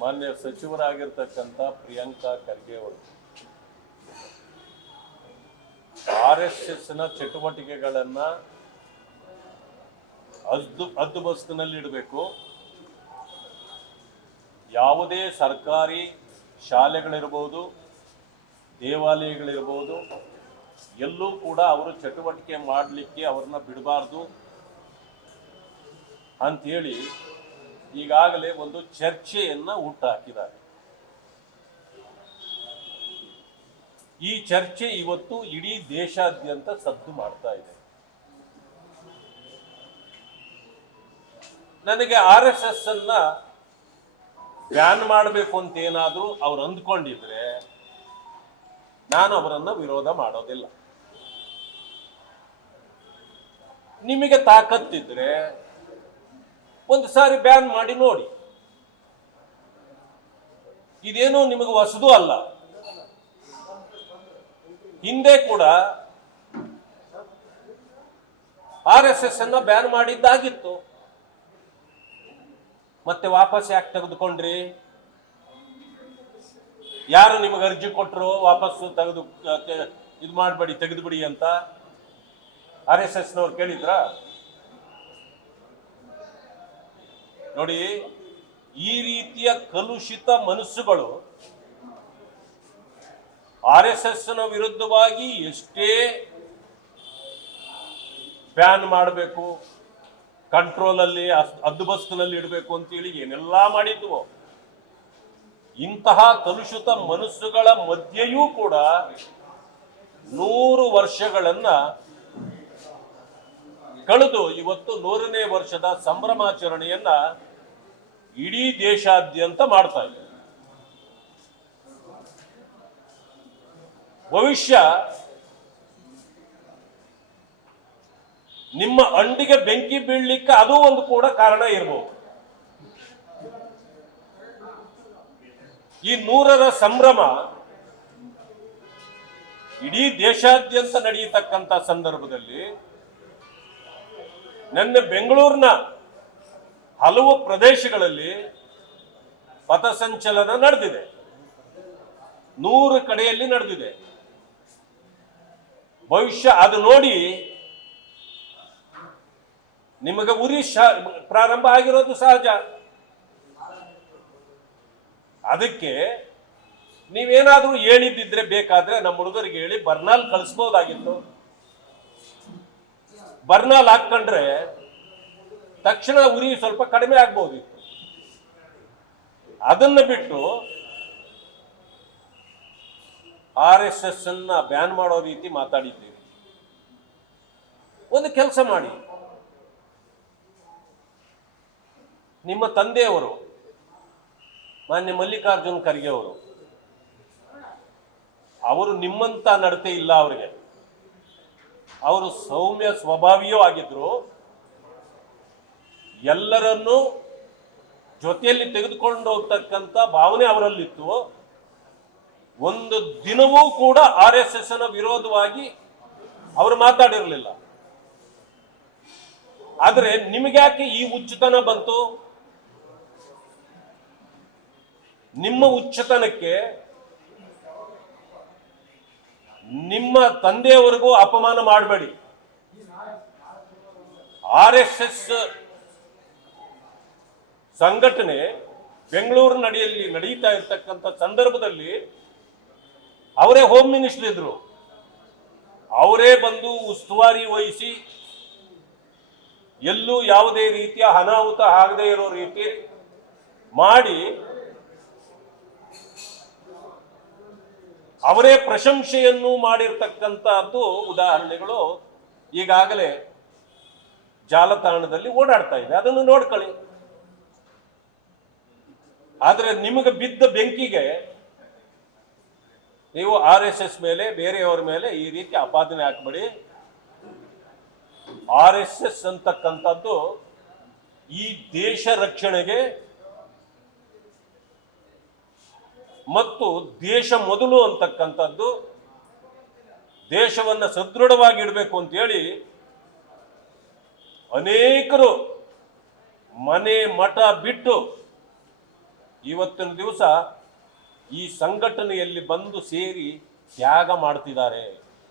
ಮಾನ್ಯ ಸಚಿವರಾಗಿರ್ತಕ್ಕಂಥ ಪ್ರಿಯಾಂಕಾ ಖರ್ಗೆ ಅವರು. R S ಎಸ್ನ ಚಟುವಟಿಕೆಗಳನ್ನ ಅದ್ದು ಅದ್ದುಬಸ್ತಿನಲ್ಲಿ ಇಡಬೇಕು. ಯಾವುದೇ ಸರ್ಕಾರಿ ಶಾಲೆಗಳಿರ್ಬೋದು, ದೇವಾಲಯಗಳಿರ್ಬೋದು, ಎಲ್ಲೂ ಕೂಡ ಅವರು ಚಟುವಟಿಕೆ ಮಾಡಲಿಕ್ಕೆ ಅವ್ರನ್ನ ಬಿಡಬಾರ್ದು. ಅಂಥೇಳಿ ಈಗಾಗಲೇ ಒಂದು ಚರ್ಚೆಯನ್ನ ಹುಟ್ಟಾಕಿದ್ದಾರೆ ಈ ಚರ್ಚೆ ಇವತ್ತು ಇಡೀ ದೇಶಾದ್ಯಂತ ಸದ್ದು ಮಾಡ್ತಾ ಇದೆ. ನನಗೆ ಆರ್ ಎಸ್ ಎಸ್ ಅನ್ನ ಬ್ಯಾನ್ ಮಾಡಬೇಕು ಅಂತ ಏನಾದರೂ ಅವ್ರು ಅಂದ್ಕೊಂಡಿದ್ರೆ ನಾನು ಅವರನ್ನ ವಿರೋಧ ಮಾಡೋದಿಲ್ಲ. ನಿಮಗೆ ತಾಕತ್ತಿದ್ರೆ ಒಂದು ಸಾರಿ ಬ್ಯಾನ್ ಮಾಡಿ ನೋಡಿ. ಇದೇನು ನಿಮಗೆ ಹೊಸದು ಅಲ್ಲ. ಹಿಂದೆ ಕೂಡ ಆರ್ ಎಸ್ ಎಸ್ ಅನ್ನ ಬ್ಯಾನ್ ಮಾಡಿದ್ದಾಗಿತ್ತು. ಮತ್ತೆ ವಾಪಸ್ ಯಾಕೆ ತೆಗೆದುಕೊಂಡ್ರಿ? ಯಾರು ನಿಮಗೆ ಅರ್ಜಿ ಕೊಟ್ಟರು ವಾಪಸ್ಸು ತೆಗೆದು ಇದು ಮಾಡಬೇಡಿ, ತೆಗೆದುಬಿಡಿ ಅಂತ? ಆರ್ ಎಸ್ ಎಸ್ನವ್ರು ಕೇಳಿದ್ರ? ನೋಡಿ, ಈ ರೀತಿಯ ಕಲುಷಿತ ಮನಸ್ಸುಗಳು ಆರ್ ಎಸ್ನ ವಿರುದ್ಧವಾಗಿ ಎಷ್ಟೇ ಬ್ಯಾನ್ ಮಾಡಬೇಕು, ಕಂಟ್ರೋಲಲ್ಲಿ ಅದ್ದುಬಸ್ತಿನಲ್ಲಿ ಇಡಬೇಕು ಅಂತೇಳಿ ಏನೆಲ್ಲ ಮಾಡಿದ್ವು, ಇಂತಹ ಕಲುಷಿತ ಮನಸ್ಸುಗಳ ಮಧ್ಯೆಯೂ ಕೂಡ ನೂರು ವರ್ಷಗಳನ್ನ ಕಳೆದು ಇವತ್ತು ನೂರನೇ ವರ್ಷದ ಸಂಭ್ರಮಾಚರಣೆಯನ್ನ ಇಡೀ ದೇಶಾದ್ಯಂತ ಮಾಡ್ತಾ ಇದೆ. ಭವಿಷ್ಯ ನಿಮ್ಮ ಅಂಡಿಗೆ ಬೆಂಕಿ ಬೀಳ್ಲಿಕ್ಕೆ ಅದು ಒಂದು ಕೂಡ ಕಾರಣ ಇರಬಹುದು ಈ ನೂರರ ಸಂಭ್ರಮ ಇಡೀ ದೇಶಾದ್ಯಂತ ನಡೆಯತಕ್ಕಂತ ಸಂದರ್ಭದಲ್ಲಿ ನನ್ನ ಬೆಂಗಳೂರಿನ ಹಲವು ಪ್ರದೇಶಗಳಲ್ಲಿ ಪಥಸಂಚಲನ ನಡೆದಿದೆ. ನೂರು ಕಡೆಯಲ್ಲಿ ನಡೆದಿದೆ. ಭವಿಷ್ಯ ಅದು ನೋಡಿ ನಿಮಗೆ ಉರಿ ಪ್ರಾರಂಭ ಆಗಿರೋದು ಸಹಜ. ಅದಕ್ಕೆ ನೀವೇನಾದ್ರೂ ಹೇಳಿದ್ದಿದ್ರೆ ಬೇಕಾದ್ರೆ ನಮ್ಮ ಹುಡುಗರಿಗೆ ಹೇಳಿ ಬರ್ನಾಲ್ ಕಳಿಸ್ಬೋದಾಗಿತ್ತು. ಬರ್ನಾಲ್ ಹಾಕೊಂಡ್ರೆ ತಕ್ಷಣ ಉರಿ ಸ್ವಲ್ಪ ಕಡಿಮೆ ಆಗ್ಬೋದು. ಅದನ್ನ ಬಿಟ್ಟು ಆರ್ ಎಸ್ ಎಸ್ ಅನ್ನ ಬ್ಯಾನ್ ಮಾಡೋ ರೀತಿ ಮಾತಾಡಿದ್ದೀವಿ. ಒಂದು ಕೆಲಸ ಮಾಡಿ. ನಿಮ್ಮ ತಂದೆಯವರು, ಮಾನ್ಯ ಮಲ್ಲಿಕಾರ್ಜುನ್ ಖರ್ಗೆ ಅವರು ಅವರು ನಿಮ್ಮಂತ ನಡತೆ ಇಲ್ಲ ಅವರಿಗೆ. ಅವರು ಸೌಮ್ಯ ಸ್ವಭಾವಿಯೂ ಆಗಿದ್ರು. ಎಲ್ಲರನ್ನು ಜೊತೆಯಲ್ಲಿ ತೆಗೆದುಕೊಂಡು ಹೋಗ್ತಕ್ಕಂಥ ಭಾವನೆ ಅವರಲ್ಲಿತ್ತು. ಒಂದು ದಿನವೂ ಕೂಡ ಆರ್ ಎಸ್ ಎಸ್ ವಿರೋಧವಾಗಿ ಅವರು ಮಾತಾಡಿರಲಿಲ್ಲ. ಆದರೆ ನಿಮಗ್ಯಾಕೆ ಈ ಹುಚ್ಚುತನ ಬಂತು? ನಿಮ್ಮ ಉಚ್ಚತನಕ್ಕೆ ನಿಮ್ಮ ತಂದೆಯವರೆಗೂ ಅಪಮಾನ ಮಾಡಬೇಡಿ. ಆರ್ ಎಸ್ ಎಸ್ ಸಂಘಟನೆ ಬೆಂಗಳೂರು ನಡೆಯಲ್ಲಿ ನಡೀತಾ ಇರತಕ್ಕಂಥ ಸಂದರ್ಭದಲ್ಲಿ ಅವರೇ ಹೋಮ್ ಮಿನಿಸ್ಟರ್ ಇದ್ರು. ಅವರೇ ಬಂದು ಉಸ್ತುವಾರಿ ವಹಿಸಿ ಎಲ್ಲೂ ಯಾವುದೇ ರೀತಿಯ ಅನಾಹುತ ಆಗದೇ ಇರೋ ರೀತಿ ಮಾಡಿ ಅವರೇ ಪ್ರಶಂಸೆಯನ್ನು ಮಾಡಿರ್ತಕ್ಕಂಥದ್ದು ಉದಾಹರಣೆಗಳು ಈಗಾಗಲೇ ಜಾಲತಾಣದಲ್ಲಿ ಓಡಾಡ್ತಾ ಇದೆ. ಅದನ್ನು ನೋಡ್ಕೊಳ್ಳಿ. ಆದರೆ ನಿಮಗೆ ಬಿದ್ದ ಬೆಂಕಿಗೆ ನೀವು ಆರ್ ಎಸ್ ಎಸ್ ಮೇಲೆ, ಬೇರೆಯವರ ಮೇಲೆ ಈ ರೀತಿ ಆಪಾದನೆ ಹಾಕಬೇಡಿ. ಆರ್ ಎಸ್ ಎಸ್ ಅಂತಕ್ಕಂಥದ್ದು ಈ ದೇಶ ರಕ್ಷಣೆಗೆ ಮತ್ತು ದೇಶ ಮೊದಲು ಅಂತಕ್ಕಂಥದ್ದು ದೇಶವನ್ನು ಸದೃಢವಾಗಿ ಇಡಬೇಕು ಅಂತೇಳಿ ಅನೇಕರು ಮನೆ ಮಠ ಬಿಟ್ಟು ಇವತ್ತಿನ ದಿವಸ ಈ ಸಂಘಟನೆಯಲ್ಲಿ ಬಂದು ಸೇರಿ ತ್ಯಾಗ ಮಾಡ್ತಿದ್ದಾರೆ.